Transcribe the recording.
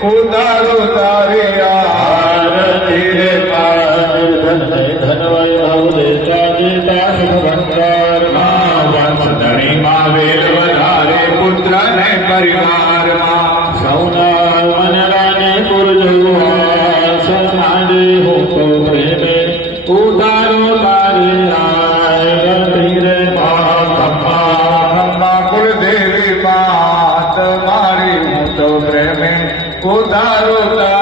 ઉતારો તારે આરતી રે ધન વૈભવ દેતા દેતા સુખ ભંગારમાં ધણીમાં વેલ વધારે પુત્ર ને પરિવારમાં સૌના મનરાને પુરજુઆ સમાડે હોકો પ્રેમે ઉતારો તારે આરતી રે ખમ્મા કુળદેવી માત મારી હું તો પ્રેમે ઉતારો તારે